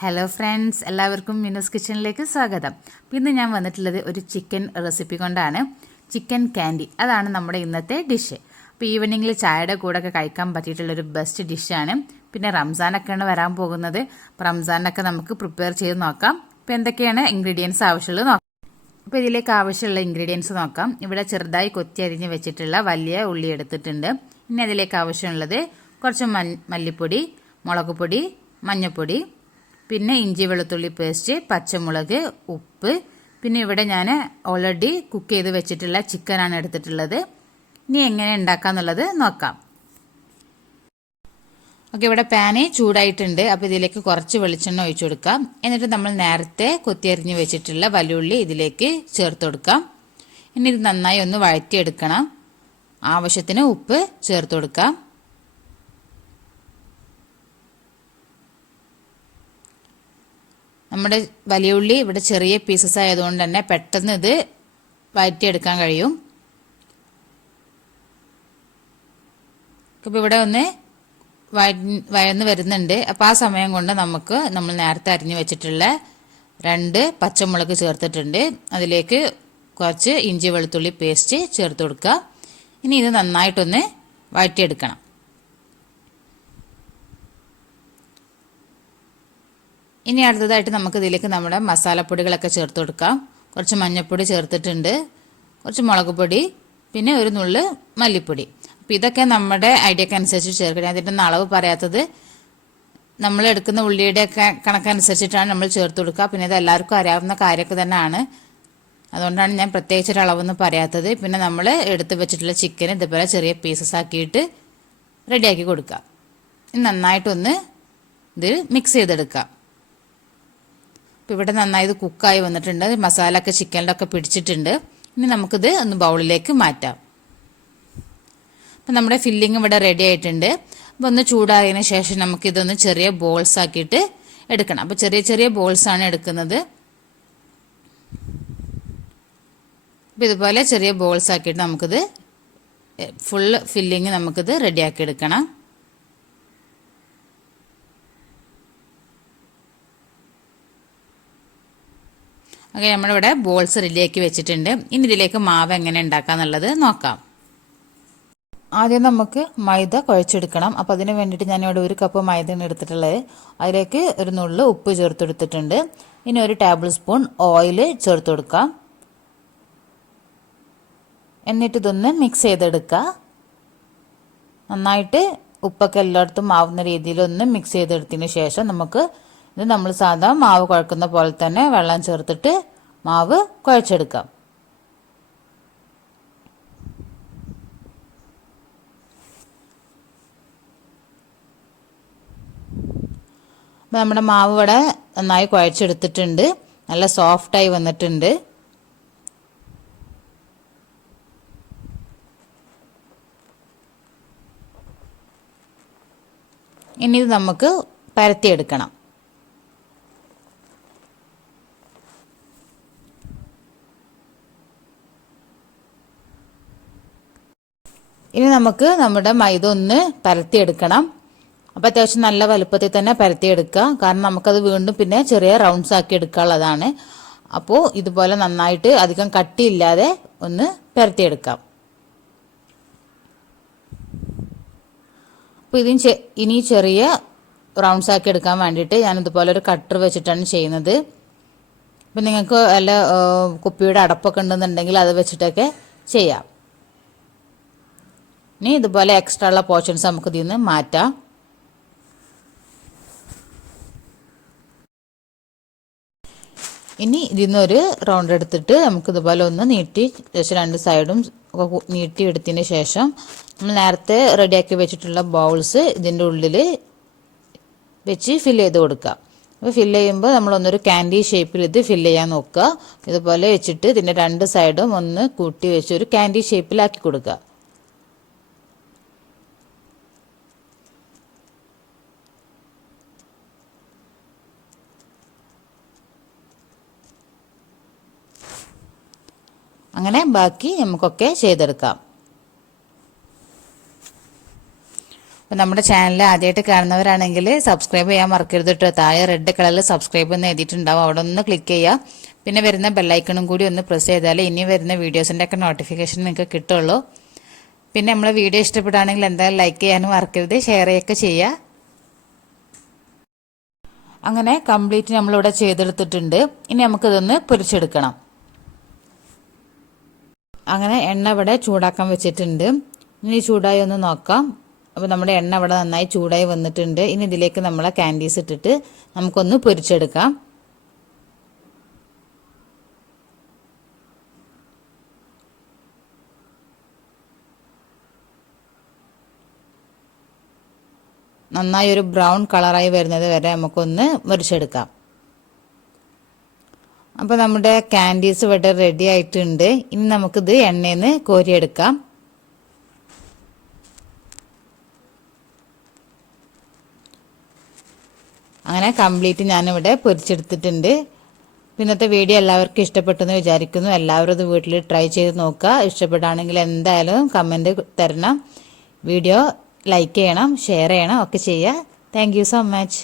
Hello friends, എല്ലാവർക്കും മിനൂസ് കിച്ചണിലേക്ക് സ്വാഗതം. ഇന്ന് ഞാൻ വന്നിട്ടുള്ളത് ഒരു ചിക്കൻ റെസിപ്പി കൊണ്ടാണ്. ചിക്കൻ കാൻഡി, അതാണ് നമ്മുടെ ഇന്നത്തെ ഡിഷ്. അപ്പോൾ ഈവനിങ്ങിൽ ചായയുടെ കൂടെ ഒക്കെ കഴിക്കാൻ പറ്റിയിട്ടുള്ളൊരു ബെസ്റ്റ് ഡിഷാണ്. പിന്നെ റംസാനൊക്കെയാണ് വരാൻ പോകുന്നത്. അപ്പോൾ റംസാനൊക്കെ നമുക്ക് പ്രിപ്പയർ ചെയ്ത് നോക്കാം. അപ്പോൾ എന്തൊക്കെയാണ് ഇൻഗ്രീഡിയൻസ് ആവശ്യമുള്ളത് നോക്കാം. അപ്പോൾ ഇതിലേക്ക് ആവശ്യമുള്ള ഇൻഗ്രീഡിയൻസ് നോക്കാം. ഇവിടെ ചെറുതായി കൊത്തി അരിഞ്ഞ് വെച്ചിട്ടുള്ള വലിയ ഉള്ളി എടുത്തിട്ടുണ്ട്. ഇനി അതിലേക്ക് ആവശ്യമുള്ളത് കുറച്ച് മല്ലിപ്പൊടി, മുളക് പൊടി, മഞ്ഞൾപ്പൊടി, പിന്നെ ഇഞ്ചി വെളുത്തുള്ളി പേസ്റ്റ്, പച്ചമുളക്, ഉപ്പ്. പിന്നെ ഇവിടെ ഞാൻ ഓൾറെഡി കുക്ക് ചെയ്ത് വെച്ചിട്ടുള്ള ചിക്കനാണ് എടുത്തിട്ടുള്ളത്. ഇനി എങ്ങനെ ഉണ്ടാക്കാന്നുള്ളത് നോക്കാം. ഓക്കെ, ഇവിടെ പാന് ചൂടായിട്ടുണ്ട്. അപ്പോൾ ഇതിലേക്ക് കുറച്ച് വെളിച്ചെണ്ണ ഒഴിച്ചു കൊടുക്കാം. എന്നിട്ട് നമ്മൾ നേരത്തെ കൊത്തിയരിഞ്ഞ് വെച്ചിട്ടുള്ള വലിയുള്ളി ഇതിലേക്ക് ചേർത്ത് കൊടുക്കാം. ഇനി ഇത് നന്നായി ഒന്ന് വഴറ്റിയെടുക്കണം. ആവശ്യത്തിന് ഉപ്പ് ചേർത്ത് കൊടുക്കാം. നമ്മുടെ വലിയ ഉള്ളി ഇവിടെ ചെറിയ പീസസ് ആയതുകൊണ്ട് തന്നെ പെട്ടെന്ന് ഇത് വഴറ്റിയെടുക്കാൻ കഴിയും. അപ്പോൾ ഇവിടെ ഒന്ന് വഴന്ന് വരുന്നുണ്ട്. അപ്പോൾ ആ സമയം കൊണ്ട് നമ്മൾ നേരത്തെ അരിഞ്ഞു വെച്ചിട്ടുള്ള 2 പച്ചമുളക് ചേർത്തിട്ടുണ്ട്. അതിലേക്ക് കുറച്ച് ഇഞ്ചി വെളുത്തുള്ളി പേസ്റ്റ് ചേർത്ത് കൊടുക്കുക. ഇനി ഇത് നന്നായിട്ടൊന്ന് വഴറ്റിയെടുക്കണം. ഇനി അടുത്തതായിട്ട് നമുക്ക് ഇതിലേക്ക് നമ്മുടെ മസാലപ്പൊടികളൊക്കെ ചേർത്ത് കൊടുക്കാം. കുറച്ച് മഞ്ഞൾപ്പൊടി ചേർത്തിട്ടുണ്ട്, കുറച്ച് മുളക് പൊടി, പിന്നെ ഒരു നുള്ള് മല്ലിപ്പൊടി. അപ്പോൾ ഇതൊക്കെ നമ്മുടെ ഐഡിയക്ക് അനുസരിച്ച് ചേർക്കണം. അതിൻ്റെ അളവ് പറയാത്തത് നമ്മൾ എടുക്കുന്ന ഉള്ളിയുടെ ഒക്കെ കണക്കനുസരിച്ചിട്ടാണ് നമ്മൾ ചേർത്ത് കൊടുക്കുക. പിന്നെ ഇത് എല്ലാവർക്കും അറിയാവുന്ന കാര്യമൊക്കെ തന്നെയാണ്. അതുകൊണ്ടാണ് ഞാൻ പ്രത്യേകിച്ചൊരു അളവൊന്നും പറയാത്തത്. പിന്നെ നമ്മൾ എടുത്ത് വെച്ചിട്ടുള്ള ചിക്കൻ ഇതുപോലെ ചെറിയ പീസസ് ആക്കിയിട്ട് റെഡിയാക്കി കൊടുക്കുക. നന്നായിട്ടൊന്ന് ഇത് മിക്സ് ചെയ്തെടുക്കാം. ഇപ്പോൾ ഇവിടെ നന്നായി ഇത് കുക്കായി വന്നിട്ടുണ്ട്. മസാല ഒക്കെ ചിക്കനിലൊക്കെ ഒക്കെ പിടിച്ചിട്ടുണ്ട്. ഇനി നമുക്കിത് ഒന്ന് ബൗളിലേക്ക് മാറ്റാം. അപ്പം നമ്മുടെ ഫില്ലിങ് ഇവിടെ റെഡി ആയിട്ടുണ്ട്. അപ്പോൾ ഒന്ന് ചൂടായതിനു ശേഷം നമുക്കിതൊന്ന് ചെറിയ ബോൾസ് ആക്കിയിട്ട് എടുക്കണം. അപ്പോൾ ചെറിയ ചെറിയ ബോൾസാണ് എടുക്കുന്നത്. അപ്പോൾ ഇതുപോലെ ചെറിയ ബോൾസ് ആക്കിയിട്ട് നമുക്കിത് ഫുൾ ഫില്ലിങ് നമുക്കിത് റെഡിയാക്കി എടുക്കണം. ഓക്കെ, നമ്മളിവിടെ ബോൾസ് റെഡിയാക്കി വെച്ചിട്ടുണ്ട്. ഇനി ഇതിലേക്ക് മാവ് എങ്ങനെ ഉണ്ടാക്കാന്നുള്ളത് നോക്കാം. ആദ്യം നമുക്ക് മൈദ കുഴച്ചെടുക്കണം. അപ്പോൾ അതിന് വേണ്ടിയിട്ട് ഞാനിവിടെ 1 കപ്പ് മൈദയാണ് എടുത്തിട്ടുള്ളത്. അതിലേക്ക് ഒരു നുള്ള് ഉപ്പ് ചേർത്തെടുത്തിട്ടുണ്ട്. ഇനി 1 ടേബിൾ സ്പൂൺ ഓയിൽ ചേർത്ത് കൊടുക്കാം. എന്നിട്ട് ഇതൊന്ന് മിക്സ് ചെയ്തെടുക്കുക. നന്നായിട്ട് ഉപ്പൊക്കെ എല്ലായിടത്തും ആവുന്ന രീതിയിൽ ഒന്ന് മിക്സ് ചെയ്തെടുത്തതിന് ശേഷം ഇത് നമ്മൾ സാധാ മാവ് കുഴക്കുന്ന പോലെ തന്നെ വെള്ളം ചേർത്തിട്ട് മാവ് കുഴച്ചെടുക്കാം. അപ്പം നമ്മുടെ മാവ് ഇവിടെ നന്നായി കുഴച്ചെടുത്തിട്ടുണ്ട്. നല്ല സോഫ്റ്റായി വന്നിട്ടുണ്ട്. ഇനി ഇത് നമുക്ക് പരത്തിയെടുക്കണം. ഇനി നമുക്ക് നമ്മുടെ മൈദ ഒന്ന് പരത്തിയെടുക്കണം. അപ്പോൾ അത്യാവശ്യം നല്ല വലുപ്പത്തിൽ തന്നെ പരത്തിയെടുക്കുക. കാരണം നമുക്കത് വീണ്ടും പിന്നെ ചെറിയ റൗണ്ട്സ് ആക്കി എടുക്കാനുള്ളതാണ്. അപ്പോൾ ഇതുപോലെ നന്നായിട്ട് അധികം കട്ടിയില്ലാതെ ഒന്ന് പരത്തിയെടുക്കാം. അപ്പോൾ ഇനി ചെറിയ റൗണ്ട്സ് ആക്കി എടുക്കാൻ വേണ്ടിയിട്ട് ഞാനിതുപോലെ ഒരു കട്ടർ വെച്ചിട്ടാണ് ചെയ്യുന്നത്. അപ്പം നിങ്ങൾക്ക് വല്ല കുപ്പിയുടെ അടപ്പൊക്കെ ഉണ്ടെന്നുണ്ടെങ്കിൽ അത് വെച്ചിട്ടൊക്കെ ചെയ്യാം. ഇനി ഇതുപോലെ എക്സ്ട്രാ ഉള്ള പോർഷൻസ് നമുക്ക് ഇതിൽ നിന്ന് മാറ്റാം. ഇനി ഇതിൽ നിന്നൊരു റൗണ്ട് എടുത്തിട്ട് നമുക്കിതുപോലെ ഒന്ന് നീട്ടി ജസ്റ്റ് 2 സൈഡും ഒക്കെ നീട്ടി എടുത്തതിന് ശേഷം നമ്മൾ നേരത്തെ റെഡിയാക്കി വെച്ചിട്ടുള്ള ബൗൾസ് ഇതിൻ്റെ ഉള്ളിൽ വെച്ച് ഫില്ല് ചെയ്ത് കൊടുക്കുക. അപ്പോൾ ഫില്ല് ചെയ്യുമ്പോൾ നമ്മളൊന്നൊരു ക്യാൻഡി ഷേപ്പിൽ ഇത് ഫില്ല് ചെയ്യാൻ നോക്കുക. ഇതുപോലെ വെച്ചിട്ട് ഇതിൻ്റെ 2 സൈഡും ഒന്ന് കൂട്ടി വെച്ച് ഒരു ക്യാൻഡി ഷേപ്പിലാക്കി കൊടുക്കുക. അങ്ങനെ ബാക്കി നമുക്കൊക്കെ ചെയ്തെടുക്കാം. അപ്പോൾ നമ്മുടെ ചാനൽ ആദ്യമായിട്ട് കാണുന്നവരാണെങ്കിൽ സബ്സ്ക്രൈബ് ചെയ്യാൻ മറക്കരുത് കേട്ടോ. താഴെ റെഡ് കളറിൽ സബ്സ്ക്രൈബ് എന്ന് എഴുതിയിട്ടുണ്ടാവും, അവിടെ ഒന്ന് ക്ലിക്ക് ചെയ്യുക. പിന്നെ വരുന്ന ബെല്ലൈക്കണും കൂടി ഒന്ന് പ്രസ് ചെയ്താൽ ഇനി വരുന്ന വീഡിയോസിൻ്റെ ഒക്കെ നോട്ടിഫിക്കേഷൻ നിങ്ങൾക്ക് കിട്ടുള്ളൂ. പിന്നെ നമ്മളെ വീഡിയോ ഇഷ്ടപ്പെടുകയാണെങ്കിൽ എന്തായാലും ലൈക്ക് ചെയ്യാനും മറക്കരുത്, ഷെയർ ചെയ്യുകയൊക്കെ ചെയ്യുക. അങ്ങനെ കംപ്ലീറ്റ് നമ്മളിവിടെ ചെയ്തെടുത്തിട്ടുണ്ട്. ഇനി നമുക്കിതൊന്ന് പൊരിച്ചെടുക്കണം. അങ്ങനെ എണ്ണ ഇവിടെ ചൂടാക്കാൻ വെച്ചിട്ടുണ്ട്. ഇനി ചൂടായി ഒന്ന് നോക്കാം. അപ്പോൾ നമ്മുടെ എണ്ണ ഇവിടെ നന്നായി ചൂടായി വന്നിട്ടുണ്ട്. ഇനി ഇതിലേക്ക് നമ്മളെ കാൻഡീസ് ഇട്ടിട്ട് നമുക്കൊന്ന് പൊരിച്ചെടുക്കാം. നന്നായി ഒരു ബ്രൗൺ കളറായി വരുന്നത് വരെ നമുക്കൊന്ന് മുറിച്ചെടുക്കാം. അപ്പോൾ നമ്മുടെ കാൻഡീസ് ഇവിടെ റെഡി ആയിട്ടുണ്ട്. ഇനി നമുക്കിത് എണ്ണയിൽ നിന്ന് കോരിയെടുക്കാം. അങ്ങനെ കംപ്ലീറ്റ് ഞാനിവിടെ പൊരിച്ചെടുത്തിട്ടുണ്ട്. ഇന്നത്തെ വീഡിയോ എല്ലാവർക്കും ഇഷ്ടപ്പെട്ടെന്ന് വിചാരിക്കുന്നു. എല്ലാവരും ഇത് വീട്ടിൽ ട്രൈ ചെയ്ത് നോക്കുക. ഇഷ്ടപ്പെടുകയാണെങ്കിൽ എന്തായാലും കമൻറ്റ് തരണം. വീഡിയോ ലൈക്ക് ചെയ്യണം, ഷെയർ ചെയ്യണം ഒക്കെ ചെയ്യുക. Thank you so much.